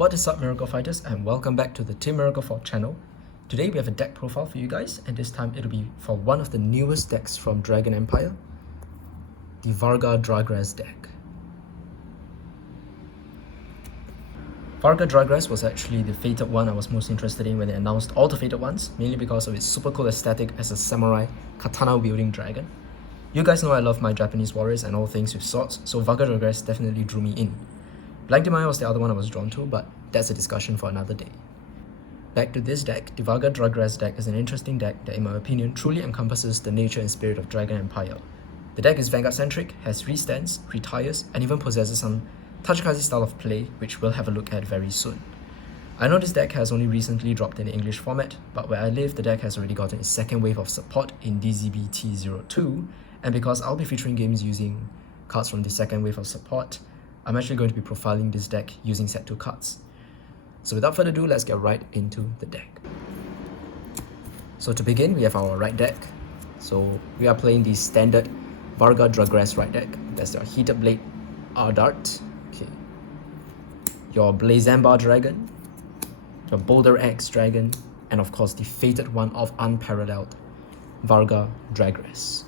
What is up, Miracle Fighters, and welcome back to the Team Miracle Fort channel. Today we have a deck profile for you guys, and this time it'll be for one of the newest decks from Dragon Empire, the Varga Dragres deck. Varga Dragres was actually the fated one I was most interested in when they announced all the fated ones, mainly because of its super cool aesthetic as a samurai katana wielding dragon. You guys know I love my Japanese warriors and all things with swords, so Varga Dragres definitely drew me in. Black Demaya was the other one I was drawn to, but that's a discussion for another day. Back to this deck, the Varga Dragres deck is an interesting deck that in my opinion truly encompasses the nature and spirit of Dragon Empire. The deck is Vanguard centric, has restands, retires, and even possesses some Tachikaze style of play, which we'll have a look at very soon. I know this deck has only recently dropped in the English format, but where I live, the deck has already gotten its second wave of support in DZBT02, and because I'll be featuring games using cards from the second wave of support, I'm actually going to be profiling this deck using set 2 cards. So without further ado, let's get right into the deck. So to begin, we have our right deck. So we are playing the standard Varga Dragres right deck. That's your Heated Blade Ardart, okay, your Blazembar Dragon, your Boulder X Dragon, and of course the fated one of Unparalleled, Varga Dragres.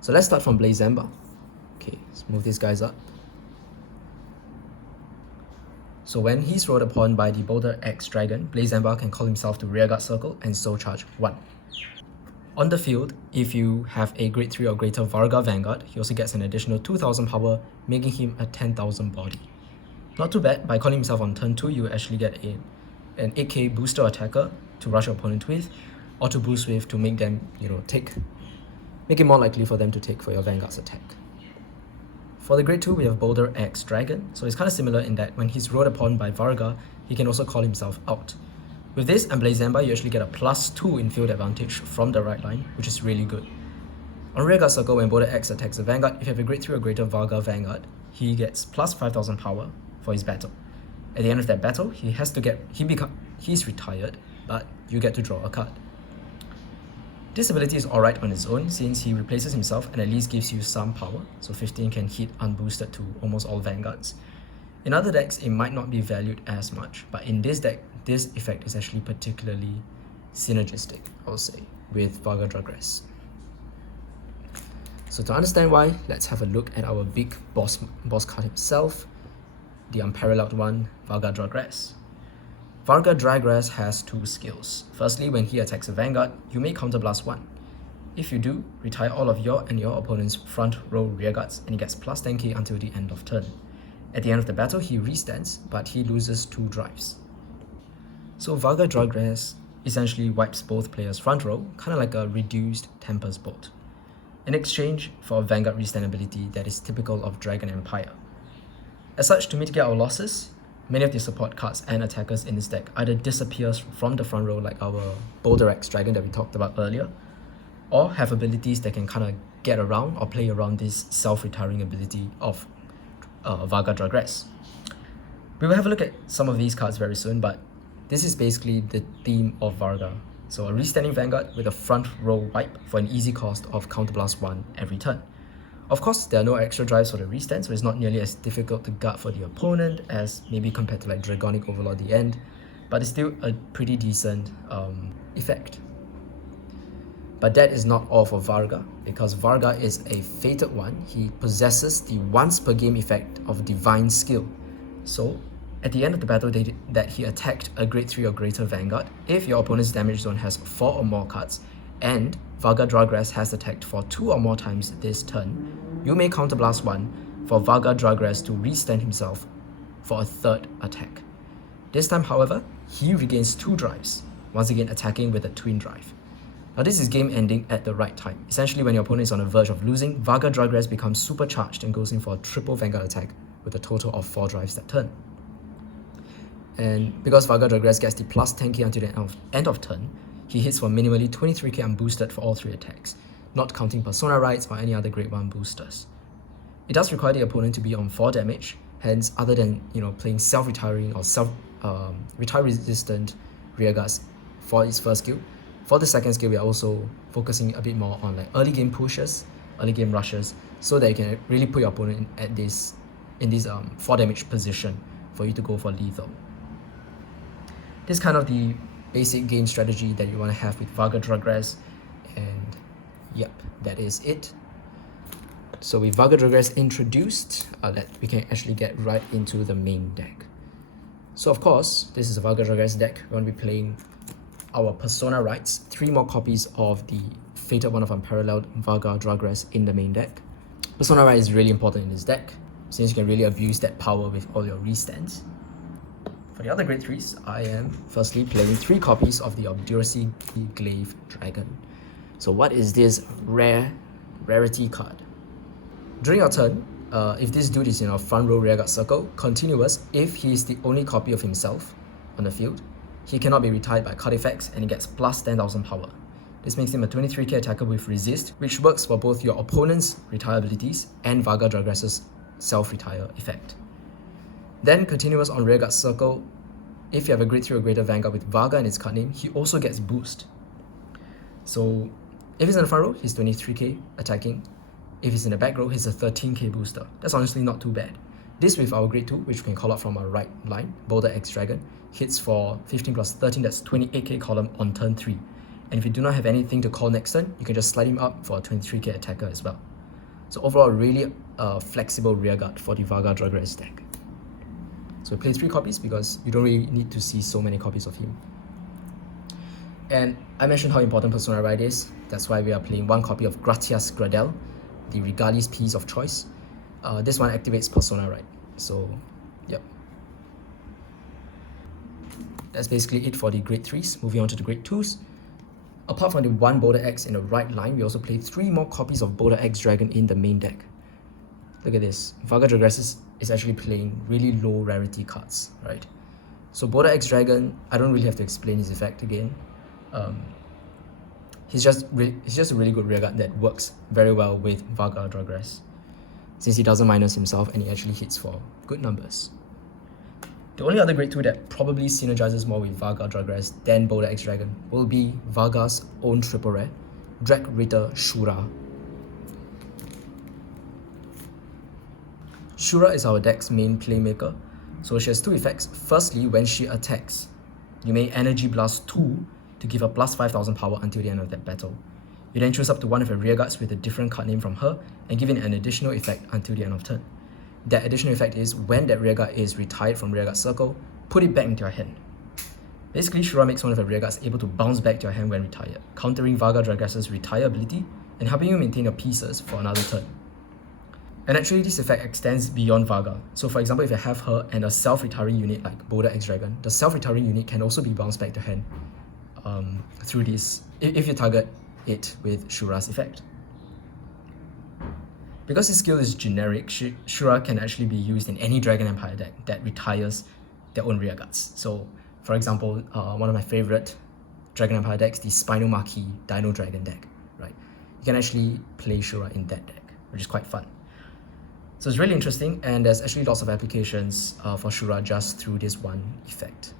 So let's start from Blazembar. Okay, let's move these guys up. So when he's rode upon by the Boulder X Dragon, Blazembar can call himself to Rearguard Circle and Soul Charge 1. On the field, if you have a grade 3 or greater Varga Vanguard, he also gets an additional 2000 power, making him a 10,000 body. Not too bad, by calling himself on turn 2, you actually get an 8k booster attacker to rush your opponent with, or to boost with to make them, make it more likely for them to take for your Vanguard's attack. For the grade 2, we have Boulder X Dragon, so it's kind of similar in that when he's rode upon by Varga, he can also call himself out. With this and Blazembar, you actually get a +2 in field advantage from the right line, which is really good. On Rearguard Circle, when Boulder X attacks a Vanguard, if you have a grade 3 or greater Varga Vanguard, he gets +5000 power for his battle. At the end of that battle, he's retired, but you get to draw a card. This ability is alright on its own since he replaces himself and at least gives you some power, so 15 can hit unboosted to almost all Vanguards. In other decks, it might not be valued as much, but in this deck, this effect is actually particularly synergistic, I would say, with Varga Dragres. So to understand why, let's have a look at our big boss card himself, the Unparalleled one, Varga Dragres. Varga Dragres has 2 skills. Firstly, when he attacks a Vanguard, you may counterblast 1. If you do, retire all of your and your opponent's front row rearguards and he gets +10k until the end of turn. At the end of the battle, he restands, but he loses 2 drives. So Varga Dragres essentially wipes both players' front row, kind of like a reduced Tempest Bolt, in exchange for a Vanguard restand ability that is typical of Dragon Empire. As such, to mitigate our losses, many of the support cards and attackers in this deck either disappears from the front row like our Boulder X Dragon that we talked about earlier, or have abilities that can kind of get around or play around this self-retiring ability of Varga Dragres. We will have a look at some of these cards very soon, but this is basically the theme of Varga. So a restanding Vanguard with a front row wipe for an easy cost of counterblast 1 every turn. Of course, there are no extra drives for the restand, so it's not nearly as difficult to guard for the opponent as maybe compared to like Dragonic Overlord at the end, but it's still a pretty decent effect. But that is not all for Varga, because Varga is a fated one. He possesses the once per game effect of Divine Skill. So at the end of the battle that he attacked a grade 3 or greater Vanguard, if your opponent's damage zone has 4 or more cards, and Varga Dragres has attacked for 2 or more times this turn, you may counterblast 1 for Varga Dragres to restand himself for a 3rd attack. This time, however, he regains 2 drives, once again attacking with a twin drive. Now this is game ending at the right time. Essentially, when your opponent is on the verge of losing, Varga Dragres becomes supercharged and goes in for a triple Vanguard attack with a total of 4 drives that turn. And because Varga Dragres gets the +10k until the end of turn, he hits for minimally 23k unboosted for all 3 attacks, not counting Persona Rights or any other grade 1 boosters. It does require the opponent to be on 4 damage, hence other than playing self-retiring or retire-resistant rearguards for its first skill, for the second skill we are also focusing a bit more on like early game pushes, early game rushes, so that you can really put your opponent at this in this 4 damage position for you to go for lethal. This is kind of the basic game strategy that you want to have with Varga Dragres, and yep, that is it. So with Varga Dragres introduced, we can actually get right into the main deck. So of course, this is a Varga Dragres deck. We're going to be playing our Persona Rights, 3 more copies of the Fated one of Unparalleled Varga Dragres in the main deck. Persona Right is really important in this deck, since you can really abuse that power with all your restands. For the other grade 3s, I am firstly playing 3 copies of the Obduracy Glaive Dragon. So what is this rarity card? During your turn, if this dude is in our front row rearguard circle, continuous, if he is the only copy of himself on the field, he cannot be retired by card effects and he gets plus 10,000 power. This makes him a 23k attacker with resist, which works for both your opponent's retire abilities and Varga Dragres' self-retire effect. Then continuous on rearguard circle, if you have a grade 3 or greater Vanguard with Varga in its card name, he also gets boost. So if he's in the front row, he's 23k attacking. If he's in the back row, he's a 13k booster. That's honestly not too bad. This with our grade 2, which we can call out from our right line, Boulder X Dragon, hits for 15 plus 13, that's 28k column on turn 3. And if you do not have anything to call next turn, you can just slide him up for a 23k attacker as well. So overall, really flexible rearguard for the Varga Dragres deck. So we play 3 copies because you don't really need to see so many copies of him. And I mentioned how important Persona Right is. That's why we are playing 1 copy of Gratias Gradel, the Regali's piece of choice. This one activates Persona Right. So, yep. That's basically it for the grade 3s. Moving on to the grade 2s. Apart from the 1 Boulder X in the right line, we also play 3 more copies of Boulder X Dragon in the main deck. Look at this. Varga Dragres is actually playing really low rarity cards, right? So Boulder X Dragon, I don't really have to explain his effect again. He's just a really good rearguard that works very well with Varga Dragres, since he doesn't minus himself and he actually hits for good numbers. The only other grade 2 that probably synergizes more with Varga Dragres than Boulder X Dragon will be Varga's own triple rare, Drag Ritter Shura. Shura is our deck's main playmaker, so she has 2 effects. Firstly, when she attacks, you may Energy Blast 2 to give her plus 5,000 power until the end of that battle. You then choose up to one of her rearguards with a different card name from her and give it an additional effect until the end of turn. That additional effect is when that rearguard is retired from rearguard circle, put it back into your hand. Basically, Shura makes one of her rearguards able to bounce back to your hand when retired, countering Varga Dragres' retire ability and helping you maintain your pieces for another turn. And actually, this effect extends beyond Varga. So for example, if you have her and a self-retiring unit like Boulder X Dragon, the self-retiring unit can also be bounced back to hand through this, if you target it with Shura's effect. Because his skill is generic, Shura can actually be used in any Dragon Empire deck that retires their own rearguards. So, for example, one of my favorite Dragon Empire decks, the Spinal Marquee Dino Dragon deck, right? You can actually play Shura in that deck, which is quite fun. So it's really interesting, and there's actually lots of applications for Shura just through this one effect.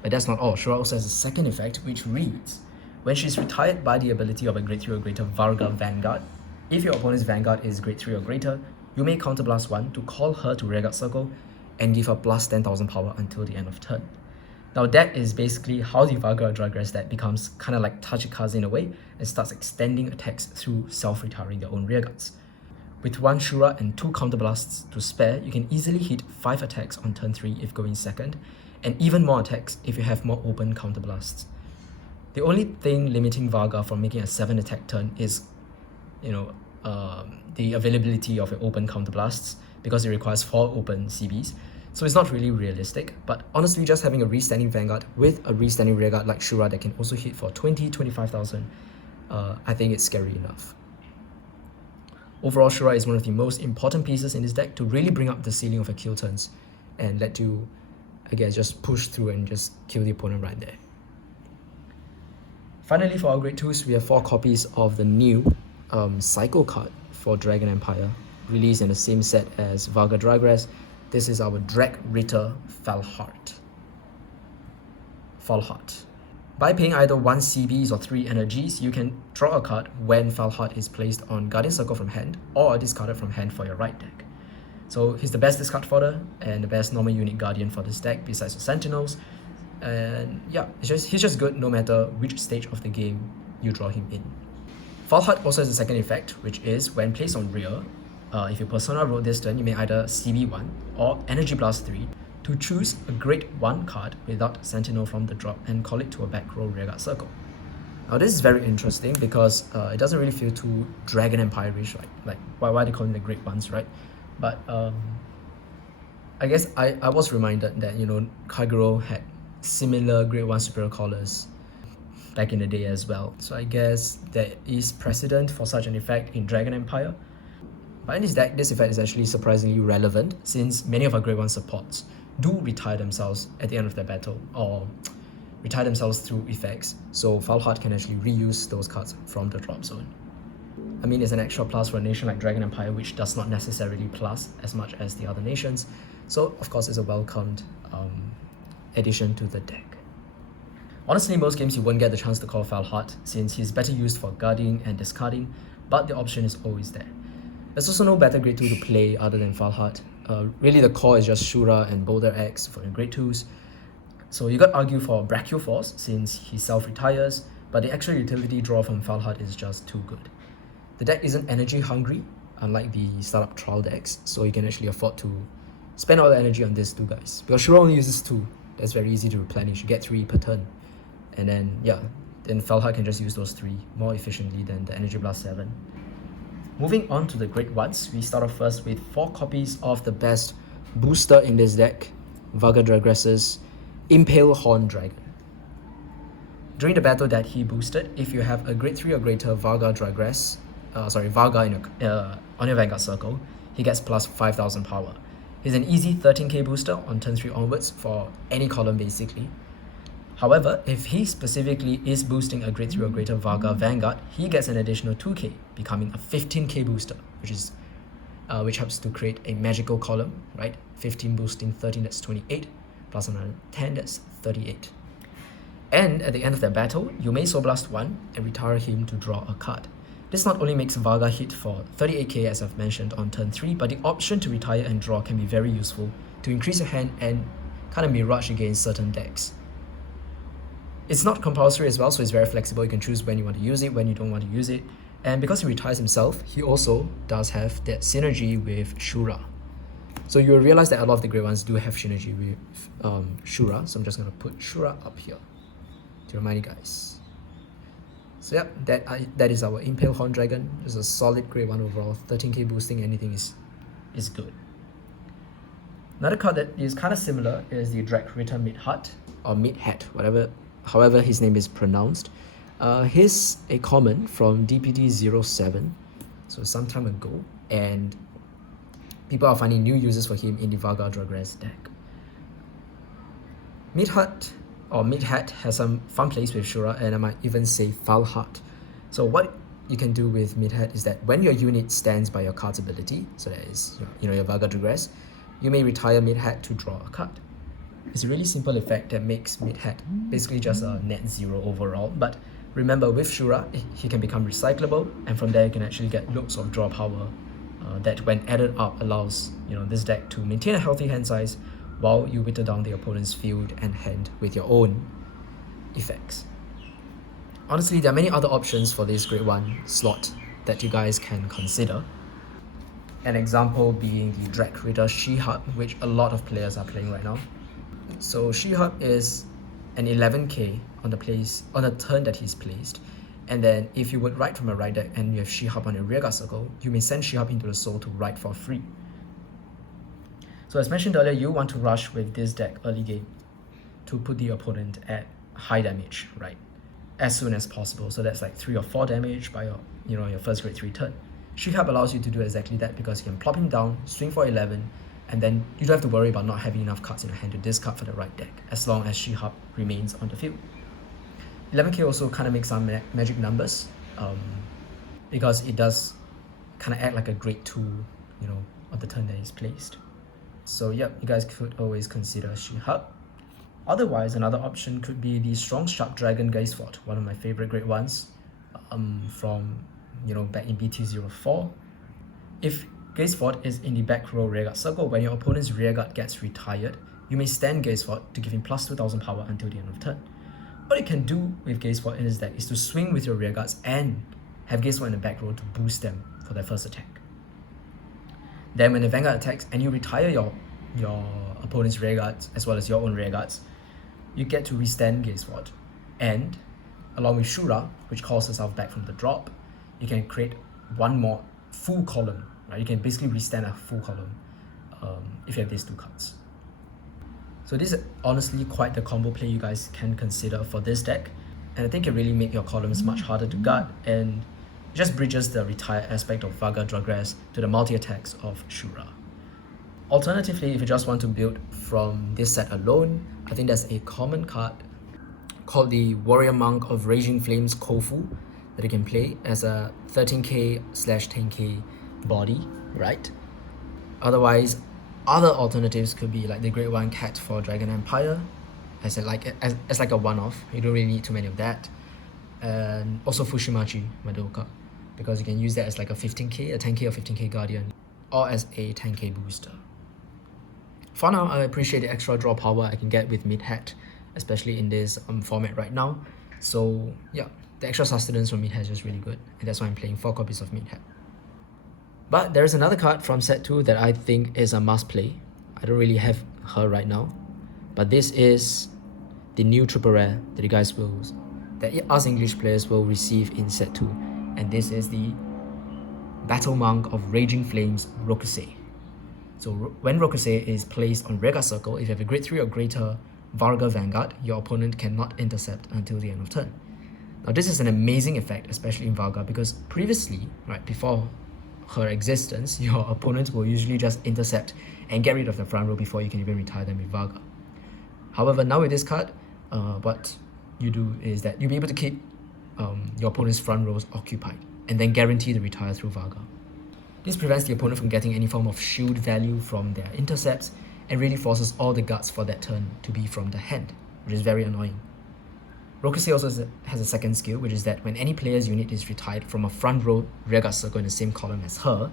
But that's not all. Shura also has a second effect, which reads, when she's retired by the ability of a grade 3 or greater Varga Vanguard, if your opponent's Vanguard is grade 3 or greater, you may counterblast 1 to call her to rearguard circle and give her plus 10,000 power until the end of turn. Now that is basically how the Varga Dragres deck becomes kind of like Tachikaze in a way and starts extending attacks through self-retiring their own rearguards. With 1 Shura and 2 counterblasts to spare, you can easily hit 5 attacks on turn 3 if going second, and even more attacks if you have more open counterblasts. The only thing limiting Varga from making a 7 attack turn is, the availability of your open counterblasts, because it requires 4 open CBs. So it's not really realistic, but honestly, just having a restanding Vanguard with a restanding rearguard like Shura that can also hit for 25,000, I think it's scary enough. Overall, Shura is one of the most important pieces in this deck to really bring up the ceiling of your kill turns and let you, I guess, just push through and just kill the opponent right there. Finally, for our grade 2s, we have 4 copies of the new Cycle card for Dragon Empire, released in the same set as Varga Dragres. This is our Drag Ritter Falheart. By paying either 1 CBs or 3 energies, you can draw a card when Falheart is placed on Guardian Circle from hand or discarded from hand for your right deck. So he's the best discard fodder and the best normal unit guardian for this deck besides the Sentinels. And yeah, he's just good no matter which stage of the game you draw him in. Foul Heart also has a second effect, which is when placed on rear, if your persona rolled this turn, you may either CB1 or Energy Blast 3 to choose a Grade 1 card without Sentinel from the drop and call it to a back row rearguard circle. Now this is very interesting because it doesn't really feel too Dragon Empire-ish, right? Like why they call it the Grade 1s, right? But I guess I was reminded that, you know, Kagero had similar Grade 1 superior callers back in the day as well. So I guess there is precedent for such an effect in Dragon Empire. But in this deck, this effect is actually surprisingly relevant since many of our Grade 1 supports do retire themselves at the end of their battle or retire themselves through effects. So Foul Heart can actually reuse those cards from the drop zone. I mean, it's an extra plus for a nation like Dragon Empire, which does not necessarily plus as much as the other nations. So of course, it's a welcomed addition to the deck. Honestly, in most games you won't get the chance to call Foul Heart since he's better used for guarding and discarding, but the option is always there. There's also no better Grade 2 to play other than Foul Heart. Really the core is just Shura and Boulder X for your Grade 2s. So you got to argue for Brachio Force since he self-retires, but the extra utility draw from Foul Heart is just too good. The deck isn't energy hungry, unlike the startup trial decks, so you can actually afford to spend all the energy on these two guys. Because Shura only uses 2, that's very easy to replenish, you get 3 per turn. And then, yeah, then Foul Heart can just use those 3 more efficiently than the Energy Blast 7. Moving on to the Grade 1s, we start off first with 4 copies of the best booster in this deck, Varga Dragres' Impale Horn Dragon. During the battle that he boosted, if you have a Grade 3 or greater Varga Dragres, Varga on your Vanguard circle, he gets plus 5,000 power. He's an easy 13k booster on turn 3 onwards for any column basically. However, if he specifically is boosting a Grade 3 or greater Varga Vanguard, he gets an additional 2k, becoming a 15k booster, which helps to create a magical column, right? 15 boosting 13, that's 28, plus another 10, that's 38. And at the end of that battle, you may Soul Blast 1 and retire him to draw a card. This not only makes Varga hit for 38k as I've mentioned on turn 3, but the option to retire and draw can be very useful to increase your hand and kind of mirage against certain decks. It's not compulsory as well, so it's very flexible. You can choose when you want to use it, when you don't want to use it. And because he retires himself, he also does have that synergy with Shura. So you'll realize that a lot of the Grade 1s do have synergy with Shura. So I'm just going to put Shura up here to remind you guys. So yeah, that is our Impale Horn Dragon. It's a solid Grade 1 overall. 13k boosting anything is good. Another card that is kind of similar is the Dragritter Midhat, or Midhat, however his name is pronounced. He's a common from DPD07, so some time ago, and people are finding new uses for him in the Varga Dragres deck. Midhat has some fun plays with Shura, and I might even say Foul Heart. So what you can do with Midhat is that when your unit stands by your card's ability, so that is your Varga Dragres, you may retire Midhat to draw a card. It's a really simple effect that makes Midhat basically just a net 0 overall, but remember with Shura, he can become recyclable, and from there you can actually get loads of draw power that when added up allows this deck to maintain a healthy hand size while you whittle down the opponent's field and hand with your own effects. Honestly, there are many other options for this Grade 1 slot that you guys can consider. An example being the Dragritter She-Hub, which a lot of players are playing right now. So She-Hub is an 11k on the turn that he's placed, and then if you would write from a right deck and you have She-Hub on your rearguard circle, you may send She-Hub into the soul to write for free. So as mentioned earlier, you want to rush with this deck early game to put the opponent at high damage, right? As soon as possible. So that's like 3 or 4 damage by your first Grade 3 turn. She-Hub allows you to do exactly that because you can plop him down, swing for 11, and then you don't have to worry about not having enough cards in your hand to discard for the right deck, as long as She-Hub remains on the field. 11k also kind of makes some magic numbers, because it does kind of act like a Grade 2, on the turn that is placed. So yep, you guys could always consider She-Hub. Otherwise, another option could be the Strong Sharp Dragon Geistfort, one of my favorite Grade 1s from back in BT04. If Gaze Fort is in the back row rearguard circle. When your opponent's rearguard gets retired, you may stand Gaze Fort to give him plus 2000 power until the end of turn. What you can do with Gaze Fort in this deck is to swing with your rearguards and have Gaze Fort in the back row to boost them for their first attack. Then when the Vanguard attacks and you retire your opponent's rearguards as well as your own rearguards, you get to restand Gaze Fort. And along with Shura, which calls herself back from the drop, you can create one more full column. Right? You can basically restand a full column if you have these two cards. So this is honestly quite the combo play you guys can consider for this deck, and I think it really make your columns much harder to guard, and it just bridges the retire aspect of Varga Dragres to the multi-attacks of Shura. Alternatively, if you just want to build from this set alone, I think there's a common card called the Warrior Monk of Raging Flames Kofu that you can play as a 13k/10k body, right? Otherwise, other alternatives could be like the Great One Cat for Dragon Empire, as like a one-off. You don't really need too many of that. And also Fushimachi Madoka, because you can use that as like a 15k, a 10k or 15k guardian, or as a 10k booster. For now, I appreciate the extra draw power I can get with Mid-Hat, especially in this format right now. So yeah, the extra sustenance from Mid-Hat is just really good, and that's why I'm playing 4 copies of Mid-Hat. But there's another card from set 2 that I think is a must play. I don't really have her right now, but this is the new triple rare that us English players will receive in set 2, and this is the Battle Monk of Raging Flames Rokusei. So when Rokusei is placed on rearguard circle, if you have a grade 3 or greater Varga Vanguard, your opponent cannot intercept until the end of turn. Now this is an amazing effect, especially in Varga, because previously, right before her existence, your opponent will usually just intercept and get rid of the front row before you can even retire them with Varga. However, now with this card, what you do is that you'll be able to keep your opponent's front rows occupied and then guarantee the retire through Varga. This prevents the opponent from getting any form of shield value from their intercepts and really forces all the guards for that turn to be from the hand, which is very annoying. Rokusei also has a second skill, which is that when any player's unit is retired from a front row rearguard circle in the same column as her,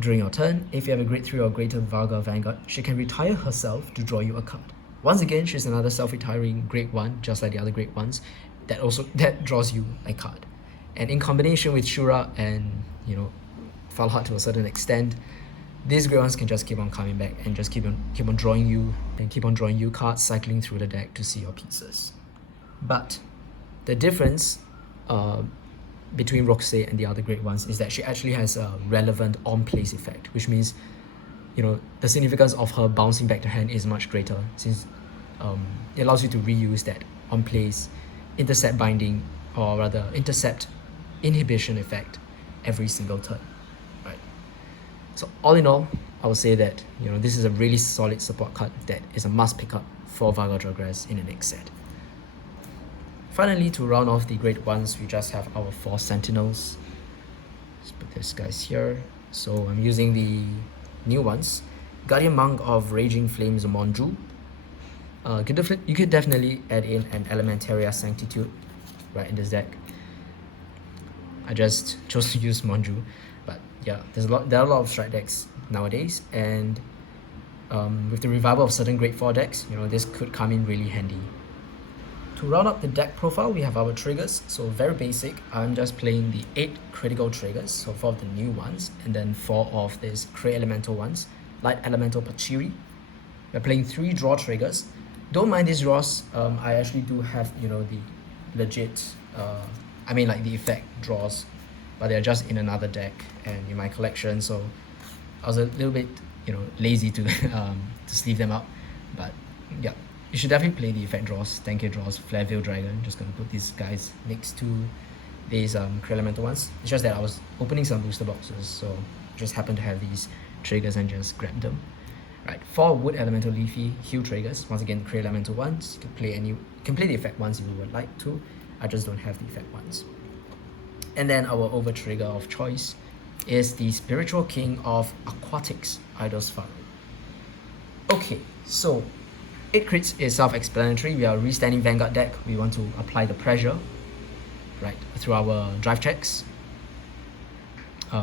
during your turn, if you have a grade 3 or greater Varga Vanguard, she can retire herself to draw you a card. Once again, she's another self-retiring grade 1, just like the other grade 1s, that draws you a card. And in combination with Shura and, Falhat to a certain extent, these grade 1s can just keep on coming back and just keep on drawing you cards, cycling through the deck to see your pieces. But the difference between Rokusei and the other great ones is that she actually has a relevant on-place effect, which means the significance of her bouncing back to hand is much greater, since it allows you to reuse that on-place intercept binding, or rather intercept inhibition effect every single turn, right? So all in all, I would say that this is a really solid support card that is a must pick up for Varga Dragres in the next set. Finally, to round off the grade 1s, we just have our 4 Sentinels. Let's put these guys here. So I'm using the new ones. Guardian Monk of Raging Flames Monju. You could definitely add in an Elementaria Sanctitude right in this deck. I just chose to use Monju, but yeah, there are a lot of strike decks nowadays, and with the revival of certain grade 4 decks, this could come in really handy. To round up the deck profile, we have our triggers. So very basic, I'm just playing the 8 critical triggers, so 4 of the new ones, and then 4 of these Cray Elemental ones. Light Elemental Pachiri. We're playing 3 draw triggers. Don't mind these draws, I actually do have, the legit, the effect draws, but they're just in another deck and in my collection, so I was a little bit, lazy to sleeve them up, but yeah. You should definitely play the effect draws, 10k draws, Flare Veil Dragon. Just gonna put these guys next to these Cray Elemental ones. It's just that I was opening some booster boxes, so just happened to have these triggers and just grabbed them. Right, 4 Wood Elemental Leafy Heal triggers. Once again, Cray Elemental ones. You can play the effect ones if you would like to. I just don't have the effect ones. And then our over trigger of choice is the Spiritual King of Aquatics, Idol's Pharaoh. Okay, so 8 crits is self-explanatory. We are a restanding Vanguard deck. We want to apply the pressure, right, through our drive checks.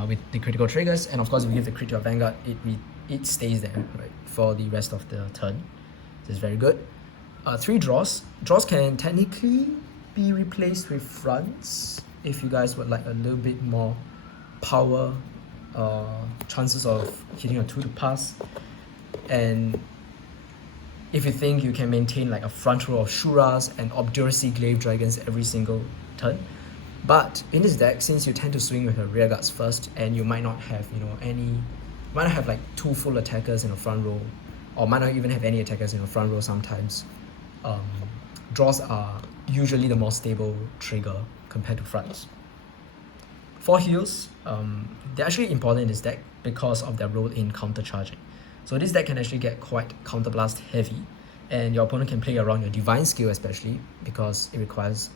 with the critical triggers, and of course if you give the crit to your Vanguard, it stays there, right, for the rest of the turn. So it's very good. 3 draws. Draws can technically be replaced with fronts if you guys would like a little bit more power, chances of hitting a 2 to pass, and if you think you can maintain like a front row of Shuras and Obduracy Glaive Dragons every single turn. But in this deck, since you tend to swing with your rear guards first, and you might not have, might not have like 2 full attackers in the front row, or might not even have any attackers in the front row sometimes, draws are usually the more stable trigger compared to fronts. 4 heals, they're actually important in this deck because of their role in countercharging. So this deck can actually get quite counterblast heavy, and your opponent can play around your divine skill, especially because it requires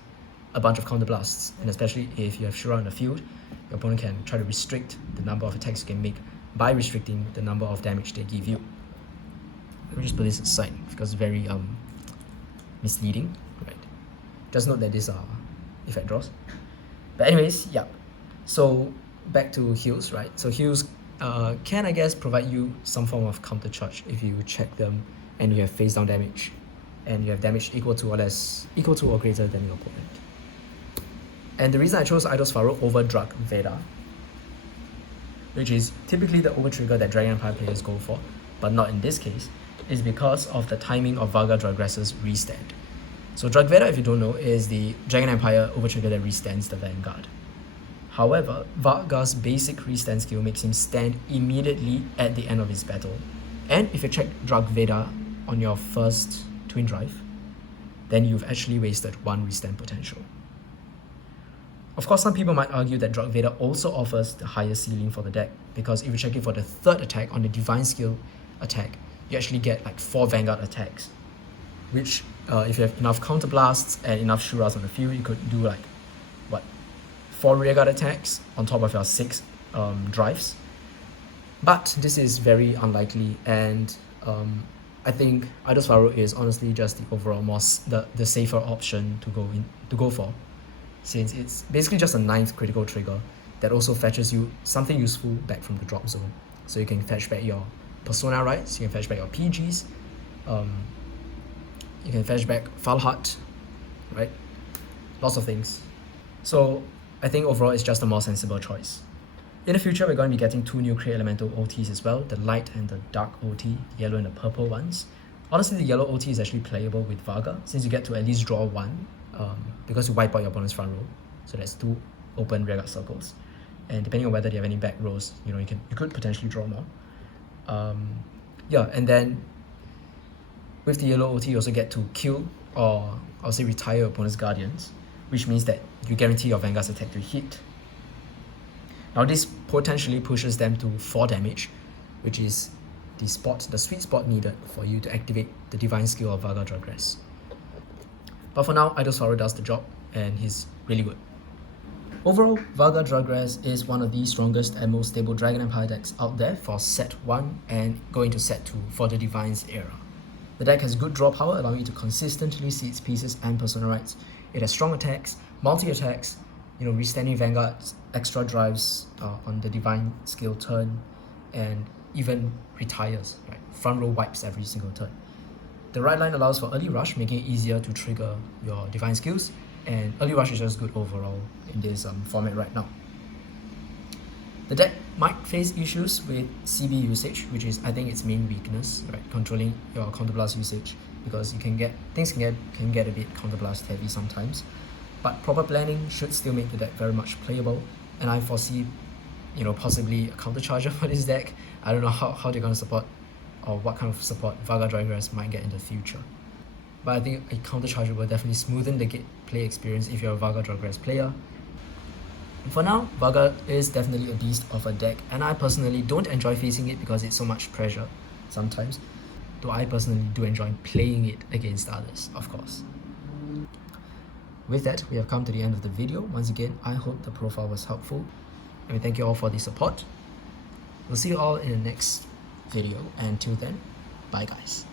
a bunch of counterblasts, and especially if you have Shura on the field, your opponent can try to restrict the number of attacks you can make by restricting the number of damage they give you. Let me just put this aside because it's very misleading, right? Just note that these are effect draws. But anyways, yeah. So back to heals, right? So heals can, I guess, provide you some form of counter charge if you check them and you have face down damage, and you have damage equal to or greater than your opponent. And the reason I chose Eidos Pharaoh over Drug Veda, which is typically the overtrigger that Dragon Empire players go for, but not in this case, is because of the timing of Varga Dragres' restand. So Drug Veda, if you don't know, is the Dragon Empire overtrigger that restands the Vanguard. However, Varga's basic restand skill makes him stand immediately at the end of his battle. And if you check Drug Veda on your first Twin Drive, then you've actually wasted 1 restand potential. Of course, some people might argue that Drug Veda also offers the highest ceiling for the deck, because if you check it for the 3rd attack on the Divine Skill attack, you actually get like 4 Vanguard attacks, which if you have enough counterblasts and enough Shuras on the field, you could do like, 4 rearguard attacks on top of your 6 drives. But this is very unlikely, and I think Eidos Pharaoh is honestly just the overall the safer option to go for, since it's basically just a 9th critical trigger that also fetches you something useful back from the drop zone. So you can fetch back your Persona Rights, you can fetch back your PGs, you can fetch back Falhat, right? Lots of things. So I think overall it's just a more sensible choice. In the future, we're going to be getting 2 new Create Elemental OTs as well, the light and the dark OT, the yellow and the purple ones. Honestly, the yellow OT is actually playable with Varga, since you get to at least draw 1, because you wipe out your opponent's front row. So that's 2 open rearguard circles. And depending on whether they have any back rows, you could potentially draw more. Yeah, and then with the yellow OT, you also get to kill, or I'll say retire your opponent's guardians, which means that you guarantee your Vanguard's attack to hit. Now this potentially pushes them to 4 damage, which is the sweet spot needed for you to activate the Divine Skill of Varga Dragres. But for now, Eidos Pharaoh does the job, and he's really good. Overall, Varga Dragres is one of the strongest and most stable Dragon Empire decks out there for set 1 and going to set 2 for the Divine's era. The deck has good draw power, allowing you to consistently see its pieces and Persona Rights. It has strong attacks, multi-attacks, restanding Vanguards, extra drives on the Divine Skill turn, and even retires, right? Front row wipes every single turn. The right line allows for early rush, making it easier to trigger your Divine Skills, and early rush is just good overall in this format right now. The deck might face issues with CB usage, which is, I think, its main weakness, right? Controlling your counterblast usage, because things can get a bit counterblast heavy sometimes. But proper planning should still make the deck very much playable, and I foresee, possibly a countercharger for this deck. I don't know how they're going to support, or what kind of support Varga Dragres might get in the future. But I think a countercharger will definitely smoothen the play experience if you're a Varga Dragres player. And for now, Varga is definitely a beast of a deck, and I personally don't enjoy facing it because it's so much pressure sometimes, though I personally do enjoy playing it against others, of course. With that, we have come to the end of the video. Once again, I hope the profile was helpful, and we thank you all for the support. We'll see you all in the next video, and till then, bye guys.